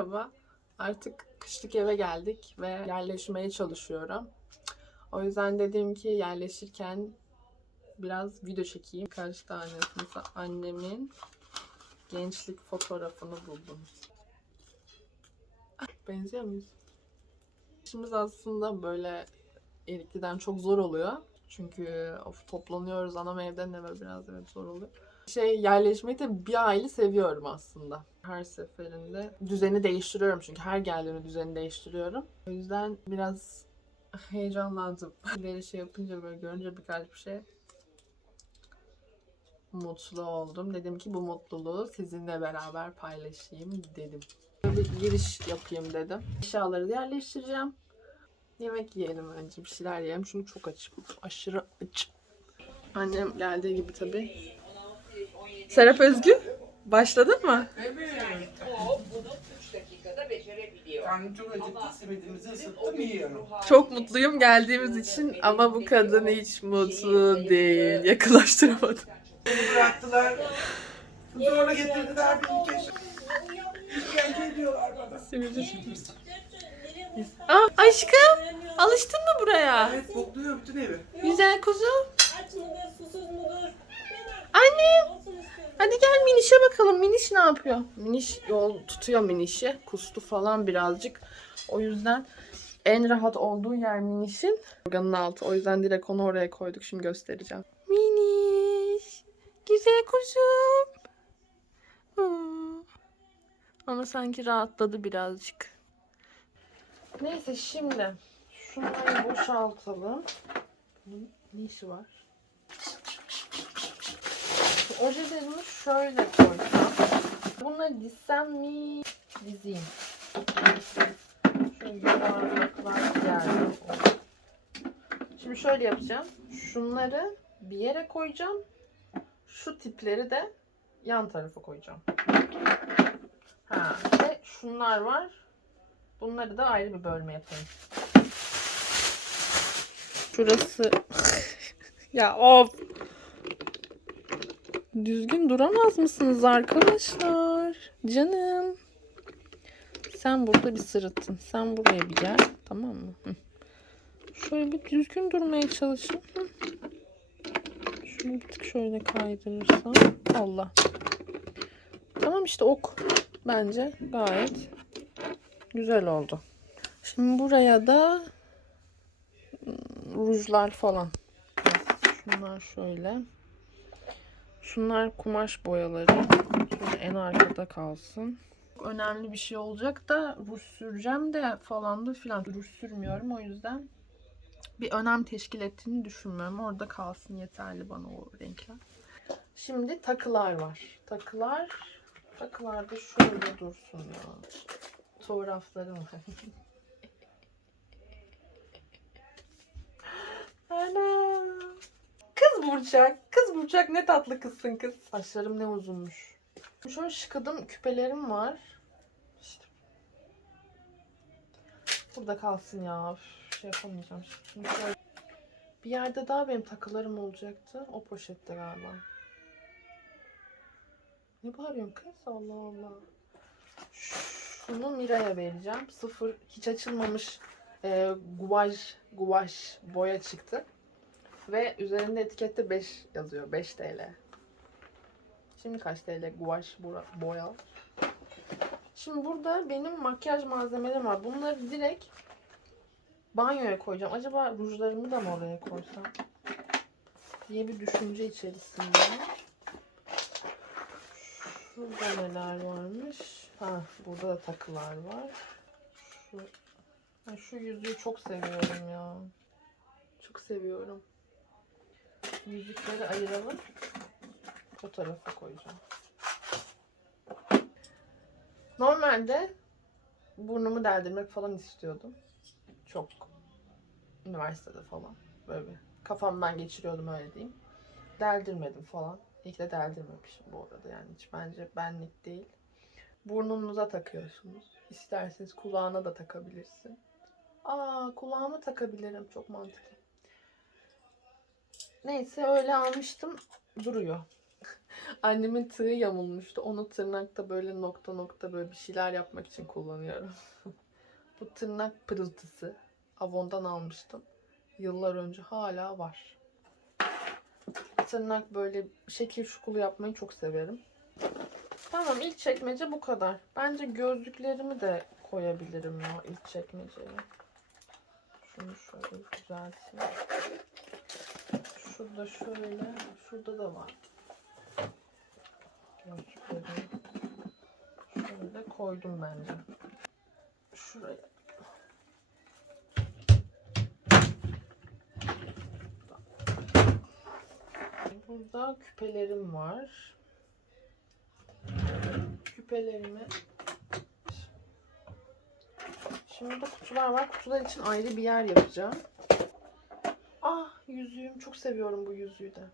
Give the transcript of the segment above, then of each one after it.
Merhaba. Artık kışlık eve geldik ve yerleşmeye çalışıyorum. O yüzden dedim ki yerleşirken biraz video çekeyim. Kaç tane mesela annemin gençlik fotoğrafını buldum. Ah, Benziyor muyuz? İşimiz aslında böyle Erikli'den çok zor oluyor. Çünkü of toplanıyoruz anam evden eve biraz evet zor oluyor. Şey yerleşmeyi de bir aile seviyorum aslında. Her seferinde düzeni değiştiriyorum çünkü her geldiğimde düzeni değiştiriyorum. O yüzden biraz heyecanlandım. İleri şey yapınca böyle görünce birkaç bir şey mutlu oldum. Dedim ki bu mutluluğu sizinle beraber paylaşayım dedim. Böyle Bir giriş yapayım dedim. Eşyaları yerleştireceğim. Yemek yiyelim önce. Bir şeyler yiyelim çünkü çok açım. Aşırı açım. Annem geldiği gibi tabii. Serap Özgü, başladın mı? O bunu 3 dakikada becerebiliyor. Karnım çok acıktı. Simidimizi ısıttım yiyorum. Çok mutluyum geldiğimiz için ama bu kadın hiç mutlu değil. Yakınlaştıramadım. Beni bıraktılar. Zorla getirdiler beni keşke. İşkence ediyorlar bana. Aa, aşkım alıştın mı buraya? Evet kokluyor bütün evi. Güzel kuzum. Aç mıdır, susuz mudur? Annem. Hadi gel Miniş'e bakalım. Miniş ne yapıyor? Miniş yol tutuyor Miniş'i. Kustu falan birazcık. O yüzden en rahat olduğu yer Miniş'in organın altı. O yüzden direkt onu oraya koyduk. Şimdi göstereceğim. Miniş. Güzel kuzum. Ama sanki rahatladı birazcık. Neyse şimdi şunları boşaltalım. Bunun ne var? Ojelerimi şöyle koysam. Bunları dizsem mi? Dizeyim. Şöyle yuvarlaklar geldi. Şimdi şöyle yapacağım. Şunları bir yere koyacağım. Şu tipleri de yan tarafa koyacağım. Ha, ve şunlar var. Bunları da ayrı bir bölme yapayım. Şurası ya of. Düzgün duramaz mısınız arkadaşlar? Canım. Sen burada bir sırıttın. Sen buraya bir gel. Tamam mı? Şöyle bir düzgün durmaya çalışın. Şunu bir tık şöyle kaydırırsam. Allah. Tamam işte ok. Bence gayet güzel oldu. Şimdi buraya da ım, rujlar falan. Şunlar şöyle. Şunlar kumaş boyaları. Şöyle en arkada kalsın. Önemli bir şey olacak da ruj süreceğim de falan da filan. Ruj sürmüyorum o yüzden bir önem teşkil ettiğini düşünmüyorum. Orada kalsın yeterli bana o renkler. Şimdi takılar var. Takılar takılar da şöyle dursun ya. Fotoğraflarım var. Ana. Kız Burçak. Kız Burçak ne tatlı kızsın kız. Saçlarım ne uzunmuş. Şöyle şıkıdım küpelerim var. İşte. Burada kalsın ya. Üf, şey yapamayacağım. Şimdi şöyle. Bir yerde daha benim takılarım olacaktı. O poşette galiba. Ne bağırıyorsun kız? Allah Allah. Şunu Mira'ya vereceğim. Sıfır hiç açılmamış e, guvaj, guvaj boya çıktı. Ve üzerinde etikette 5 yazıyor. 5 TL. Şimdi kaç TL guaj boya? Şimdi burada benim makyaj malzemelerim var. Bunları direkt banyoya koyacağım. Acaba rujlarımı da mı oraya koysam? diye bir düşünce içerisinde. Şurada neler varmış? Ha, burada da takılar var. Şu, ha, şu yüzüğü çok seviyorum ya. Çok seviyorum. Yüzükleri ayıralım. Fotoğrafa koyacağım. Normalde burnumu deldirmek falan istiyordum. Çok. Üniversitede falan. Böyle bir kafamdan geçiriyordum öyle diyeyim. Deldirmedim falan. Ki de deldirmemişim bu arada yani hiç bence benlik değil. Burnunuza takıyorsunuz. İsterseniz kulağına da takabilirsin. Aa kulağıma takabilirim. Çok mantıklı. Neyse öyle almıştım. Duruyor. Annemin tığı yamulmuştu. Onu tırnakta böyle nokta nokta böyle bir şeyler yapmak için kullanıyorum. Bu tırnak pırıltısı. Avon'dan almıştım. Yıllar önce hala var. Tırnak böyle şekil şukulu yapmayı çok severim. Tamam ilk çekmece bu kadar. Bence gözlüklerimi de koyabilirim ya ilk çekmeceye. Şunu şöyle düzelteyim. Şurada şöyle, şurada da var. Gözlükleri şöyle koydum bence. Şuraya. Burada küpelerim var. Küpelerimi Şimdi burada kutular var. Kutular için ayrı bir yer yapacağım. Yüzüğüm. Çok seviyorum bu yüzüğü de.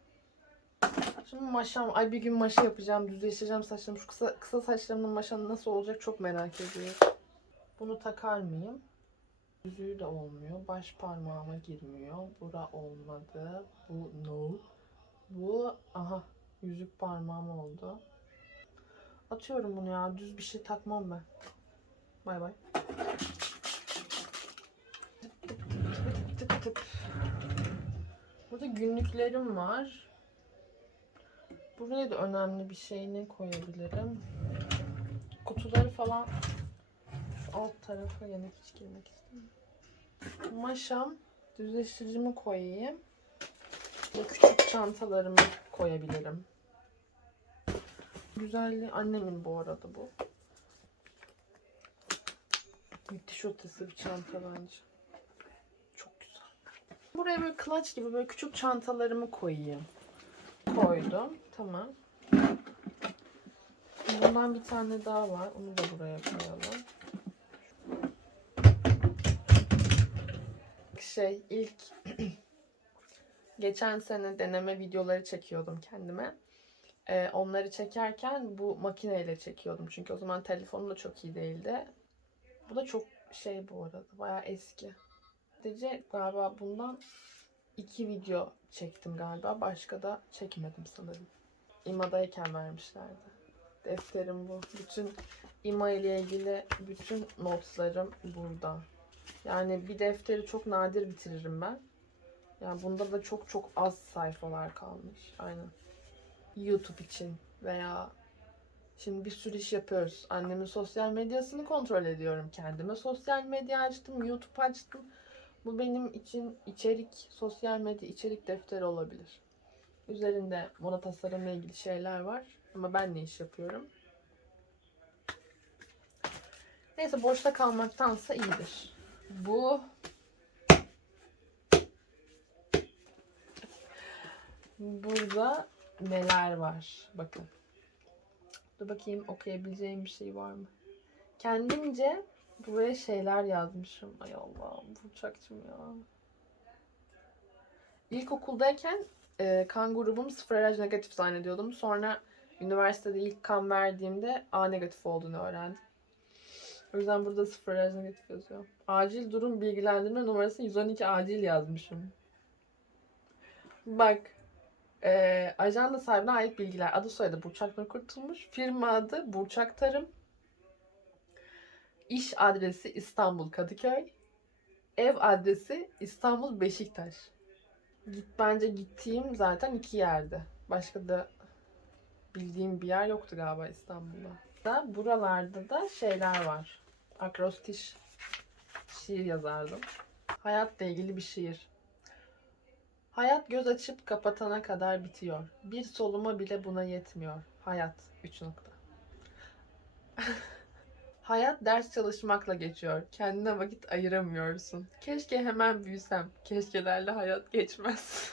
Şimdi maşam. Ay bir gün maşa yapacağım. Düzleştireceğim saçlarımı. Şu kısa, kısa saçlarımın maşanın nasıl olacak çok merak ediyorum. Bunu takar mıyım? Yüzüğü de olmuyor. Baş parmağıma girmiyor. Bura olmadı. Bu no. Bu aha yüzük parmağım oldu. Atıyorum bunu ya. Düz bir şey takmam ben. Bay bay. Burada günlüklerim var. Buraya da önemli bir şey ne koyabilirim? Kutuları falan şu alt tarafa yine hiç girmek istemiyorum. Maşam, düzleştiricimi koyayım. Bu küçük çantalarımı koyabilirim. Güzelliği annemin bu arada bu. Müthiş ötesi bir çanta bence. Buraya böyle clutch gibi böyle küçük çantalarımı koyayım. Koydum. Tamam. Bundan bir tane daha var. Onu da buraya koyalım. Şey ilk geçen sene deneme videoları çekiyordum kendime. Ee, onları çekerken bu makineyle çekiyordum. Çünkü o zaman telefonum da çok iyi değildi. Bu da çok şey bu arada. Bayağı eski. Sadece galiba bundan iki video çektim galiba. Başka da çekmedim sanırım. İMA'dayken vermişlerdi. Defterim bu. Bütün İMA ile ilgili bütün notlarım burada. Yani bir defteri çok nadir bitiririm ben. Yani bunda da çok çok az sayfalar kalmış. Aynen. YouTube için veya Şimdi bir sürü iş yapıyoruz. Annemin sosyal medyasını kontrol ediyorum. Kendime sosyal medya açtım, YouTube açtım. Bu benim için içerik, sosyal medya içerik defteri olabilir. Üzerinde moda tasarımla ilgili şeyler var. Ama ben ne iş yapıyorum? Neyse boşta kalmaktansa iyidir. Bu Burada neler var? Bakın. Dur bakayım okuyabileceğim bir şey var mı? Kendimce buraya şeyler yazmışım. Ay Allah'ım Burçakçım ya. İlkokuldayken e, kan grubum sıfır RH negatif zannediyordum. Sonra üniversitede ilk kan verdiğimde A negatif olduğunu öğrendim. O yüzden burada sıfır RH negatif yazıyor. Acil durum bilgilendirme numarası 112 acil yazmışım. Bak ee, ajanda sahibine ait bilgiler. Adı soyadı Burçak Nur Kurtulmuş. Firma adı Burçak Tarım. İş adresi İstanbul Kadıköy. Ev adresi İstanbul Beşiktaş. Git bence gittiğim zaten iki yerde. Başka da bildiğim bir yer yoktu galiba İstanbul'da. Da buralarda da şeyler var. Akrostiş şiir yazardım. Hayatla ilgili bir şiir. Hayat göz açıp kapatana kadar bitiyor. Bir soluma bile buna yetmiyor. Hayat. 3 nokta. Hayat ders çalışmakla geçiyor. Kendine vakit ayıramıyorsun. Keşke hemen büyüsem. Keşkelerle hayat geçmez.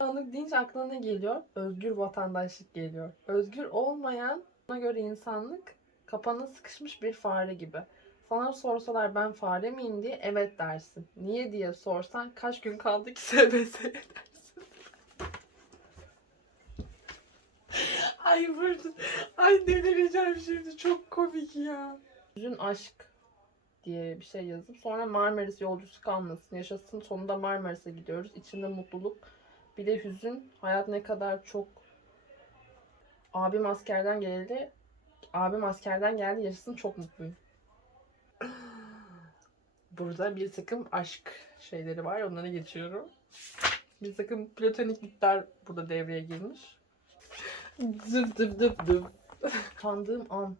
Anlık deyince aklına ne geliyor? Özgür vatandaşlık geliyor. Özgür olmayan, ona göre insanlık kapana sıkışmış bir fare gibi. Sana sorsalar ben fare miyim diye evet dersin. Niye diye sorsan kaç gün kaldı ki SBS dersin. Ay burada. Ay delireceğim şimdi. Çok komik ya. Yüzün aşk diye bir şey yazıp sonra Marmaris yolcusu kalmasın yaşasın sonunda Marmaris'e gidiyoruz. İçinde mutluluk Bir de hüzün. Hayat ne kadar çok. Abim askerden geldi. Abim askerden geldi. Yarısını çok mutluyum. Burada bir takım aşk şeyleri var. Onlara geçiyorum. Bir takım platoniklikler burada devreye girmiş. Dıp dıp dıp dıp. Kandığım an.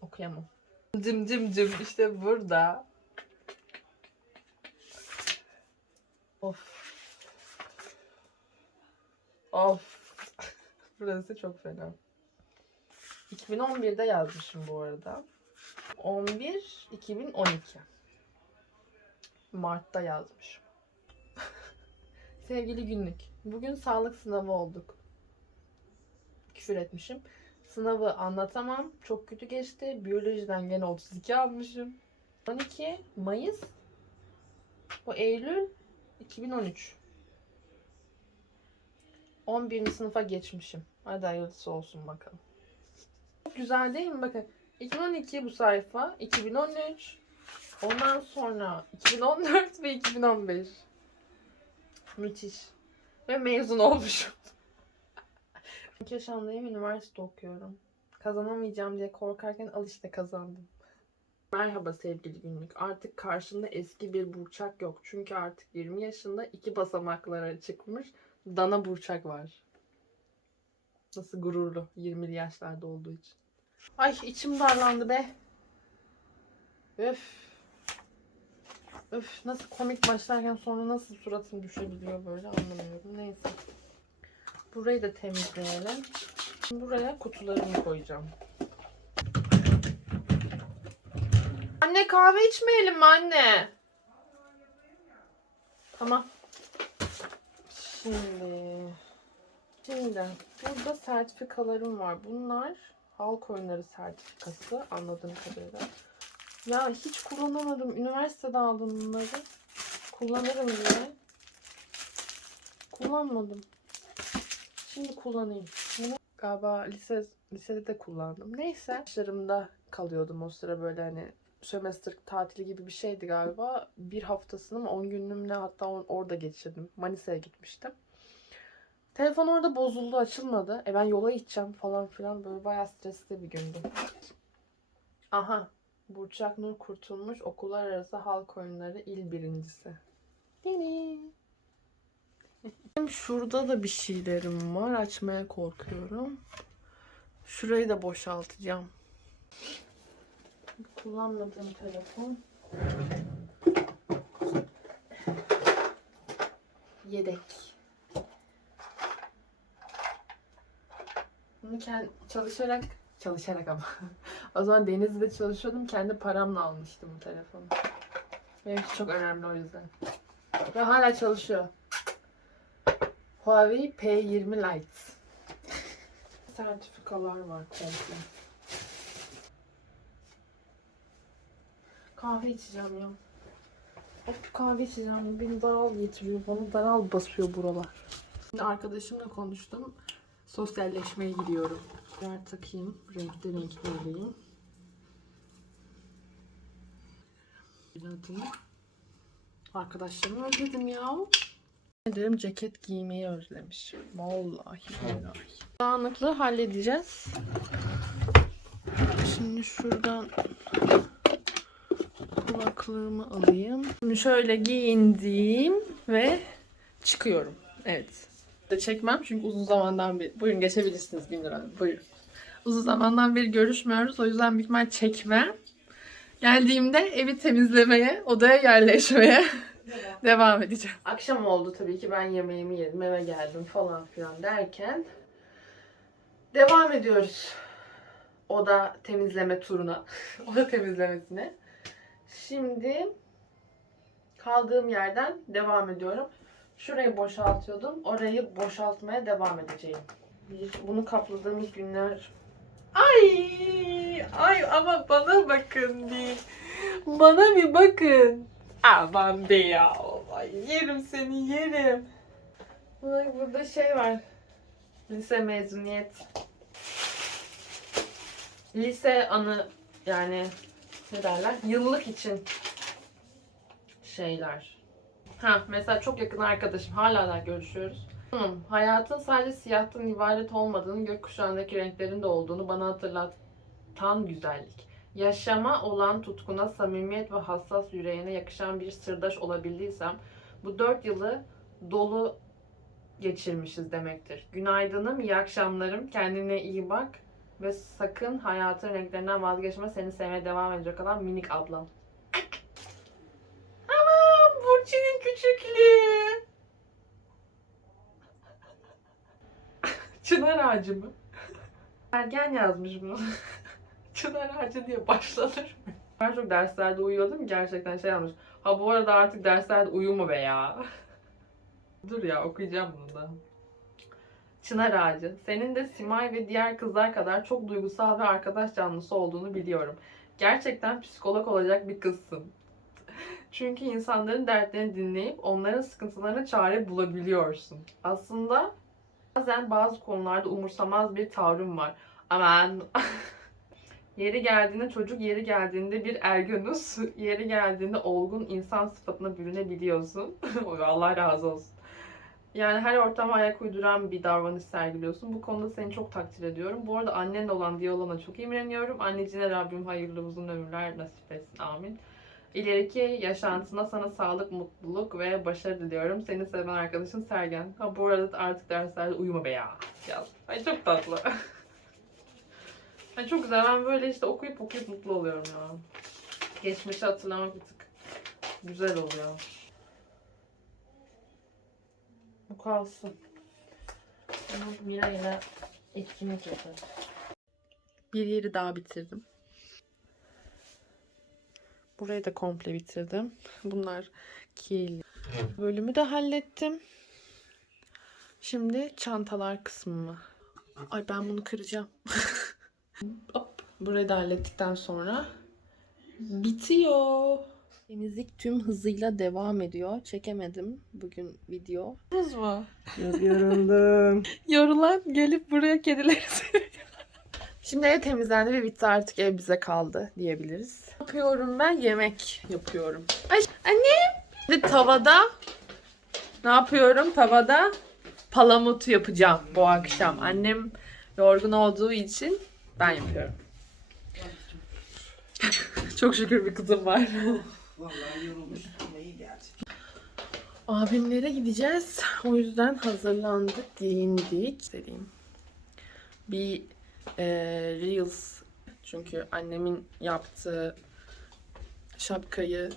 Okuyamam. Cım cım cım işte burada. Of. Of. Burası çok fena. 2011'de yazmışım bu arada. 11 2012. Mart'ta yazmışım. Sevgili günlük. Bugün sağlık sınavı olduk. Küfür etmişim. Sınavı anlatamam. Çok kötü geçti. Biyolojiden gene 32 almışım. 12 Mayıs. O Eylül 2013. 11. sınıfa geçmişim. Hadi hayırlısı olsun bakalım. Çok güzel değil mi? Bakın 2012 bu sayfa. 2013. Ondan sonra 2014 ve 2015. Müthiş. Ve mezun olmuşum. İlk yaşamdayım üniversite okuyorum. Kazanamayacağım diye korkarken al işte kazandım. Merhaba sevgili günlük. Artık karşında eski bir burçak yok. Çünkü artık 20 yaşında iki basamaklara çıkmış dana burçak var. Nasıl gururlu 20'li yaşlarda olduğu için. Ay içim darlandı be. Öf. Öf nasıl komik başlarken sonra nasıl suratım düşebiliyor böyle anlamıyorum. Neyse. Burayı da temizleyelim. Buraya kutularımı koyacağım. Anne kahve içmeyelim mi anne? Tamam. Şimdi Şimdi burada sertifikalarım var. Bunlar halk oyunları sertifikası anladığım kadarıyla. Ya hiç kullanamadım. Üniversitede aldım bunları. Kullanırım diye. Kullanmadım. Şimdi kullanayım. Bunu galiba lise lisede de kullandım. Neyse. Yaşlarımda kalıyordum o sıra böyle hani sömestr tatili gibi bir şeydi galiba. Bir haftasını mı 10 günlüğümle hatta on- orada geçirdim. Manisa'ya gitmiştim. Telefon orada bozuldu açılmadı. E ben yola gideceğim falan filan böyle bayağı stresli bir gündü. Aha. Burçak Nur Kurtulmuş Okullar Arası Halk Oyunları İl Birincisi. Dini. Şurada da bir şeylerim var. Açmaya korkuyorum. Şurayı da boşaltacağım. Kullanmadığım telefon. Yedek. Bunu kendi çalışarak çalışarak ama o zaman Denizli'de çalışıyordum. Kendi paramla almıştım bu telefonu. Benim için çok önemli o yüzden. Ve hala çalışıyor. Huawei P20 Lite. Sertifikalar var komple. Kahve içeceğim ya. Of kahve içeceğim. Beni daral getiriyor. Bana daral basıyor buralar. Şimdi arkadaşımla konuştum. Sosyalleşmeye gidiyorum. Birer takayım. Renkli renkli alayım. Birazını. Arkadaşlarımı özledim ya. Ederim ceket giymeyi özlemiş. Vallahi billahi. Dağınıklığı halledeceğiz. Şimdi şuradan kulaklığımı alayım. Şimdi şöyle giyindim ve çıkıyorum. Evet. De çekmem çünkü uzun zamandan bir... Buyurun geçebilirsiniz Gündür Hanım. Buyurun. Uzun zamandan beri görüşmüyoruz. O yüzden büyük ihtimal çekmem. Geldiğimde evi temizlemeye, odaya yerleşmeye devam edeceğim. Akşam oldu tabii ki ben yemeğimi yedim, eve geldim falan filan derken devam ediyoruz. Oda temizleme turuna. Oda temizlemesine. Şimdi kaldığım yerden devam ediyorum. Şurayı boşaltıyordum. Orayı boşaltmaya devam edeceğim. Bunu kapladığımız günler Ay, ay ama bana bakın bir. Bana bir bakın. Aman be ya. Ay, yerim seni yerim. Burada şey var. Lise mezuniyet. Lise anı yani ne derler? Yıllık için şeyler. Ha mesela çok yakın arkadaşım hala da görüşüyoruz. Hmm, hayatın sadece siyahtan ibaret olmadığını, gökkuşağındaki renklerin de olduğunu bana hatırlatan güzellik. Yaşama olan tutkuna, samimiyet ve hassas yüreğine yakışan bir sırdaş olabildiysem bu dört yılı dolu geçirmişiz demektir. Günaydınım, iyi akşamlarım, kendine iyi bak ve sakın hayatın renklerinden vazgeçme, seni sevmeye devam edecek olan minik ablam. Burçin'in küçüklüğü. Çınar ağacı mı? Ergen yazmış bunu. Çınar ağacı diye başlanır mı? Ben çok derslerde uyuyordum gerçekten şey yapmış. Ha bu arada artık derslerde uyuma be ya. Dur ya okuyacağım bunu da. Çınar ağacı. Senin de Simay ve diğer kızlar kadar çok duygusal ve arkadaş canlısı olduğunu biliyorum. Gerçekten psikolog olacak bir kızsın. Çünkü insanların dertlerini dinleyip onların sıkıntılarına çare bulabiliyorsun. Aslında bazen bazı konularda umursamaz bir tavrım var. Aman Yeri geldiğinde çocuk, yeri geldiğinde bir ergenus, yeri geldiğinde olgun insan sıfatına bürünebiliyorsun. Allah razı olsun. Yani her ortama ayak uyduran bir davranış sergiliyorsun. Bu konuda seni çok takdir ediyorum. Bu arada annenle olan diyaloğuna çok imreniyorum. Anneciğine Rabbim hayırlı uzun ömürler nasip etsin. Amin. İleriki yaşantına sana sağlık, mutluluk ve başarı diliyorum. Seni seven arkadaşın Sergen. Ha bu arada artık derslerde uyuma be ya. Yaz. Ay çok tatlı. Ay çok güzel. Ben böyle işte okuyup okuyup mutlu oluyorum ya. Geçmişi hatırlamak bir tık güzel oluyor. Bu kalsın. Ama Mira'yla etkinlik yapalım. Bir yeri daha bitirdim. Burayı da komple bitirdim. Bunlar kirli. Bölümü de hallettim. Şimdi çantalar kısmı. Ay ben bunu kıracağım. Hop. Burayı da hallettikten sonra bitiyor. Temizlik tüm hızıyla devam ediyor. Çekemedim bugün video. Hız mı? Çok yoruldum. Yorulan gelip buraya kedileri seviyor. Şimdi ev temizlendi ve bitti artık ev bize kaldı diyebiliriz. Yapıyorum ben? Yemek yapıyorum. Ay annem. Şimdi tavada ne yapıyorum? Tavada palamut yapacağım bu akşam. Annem yorgun olduğu için ben yapıyorum. Çok şükür bir kızım var. Abimlere gideceğiz. O yüzden hazırlandık, giyindik. Dediğim. Bir e, Reels çünkü annemin yaptığı şapkayı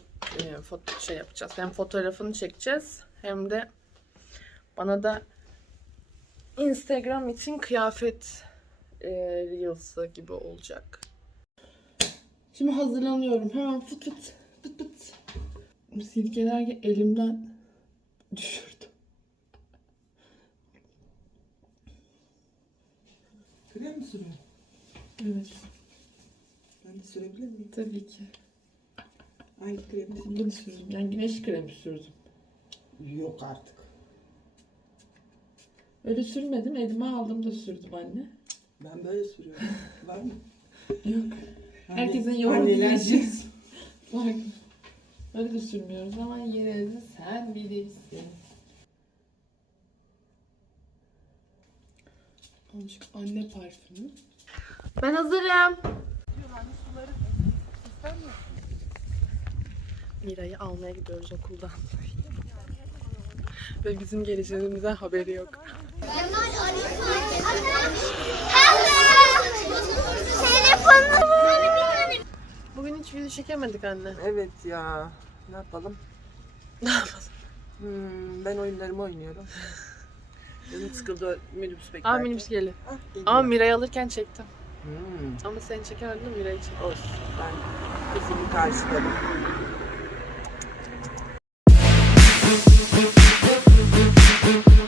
e, foto şey yapacağız. Hem fotoğrafını çekeceğiz hem de bana da Instagram için kıyafet e, Reels'ı gibi olacak. Şimdi hazırlanıyorum. Hemen fıt fıt fıt fıt. Silkeler elimden düşürdüm. Krem mi sürüyorsun? Evet, Ben de sürebilir miyim? tabii ki. Hangi kremi Bunu sürdüm. Yani güneş kremi sürdüm. Yok artık. Öyle sürmedim. Elime aldım da sürdüm anne. Ben böyle sürüyorum. Var mı? Yok. Anne- Herkesin yoğurdu yiyeceğiz. Bak. Öyle de sürmüyoruz ama yine de sen bilirsin. Aşk anne parfümü. Ben hazırım. Mira'yı almaya gidiyoruz okuldan. Ve bizim geleceğimizden haberi yok. Bugün hiç video çekemedik anne. Evet ya. Ne yapalım? Ne yapalım? Hmm, ben oyunlarımı oynuyorum. Benim sıkıldı minibüs Aa beklerken. minibüs geliyor. Ah, geliyor. Ama Mira'yı alırken çektim. Hmm, Ama seni çekemedim de Mira'yı çektim. olsun. Ben kızımı karşıladım. Thank you.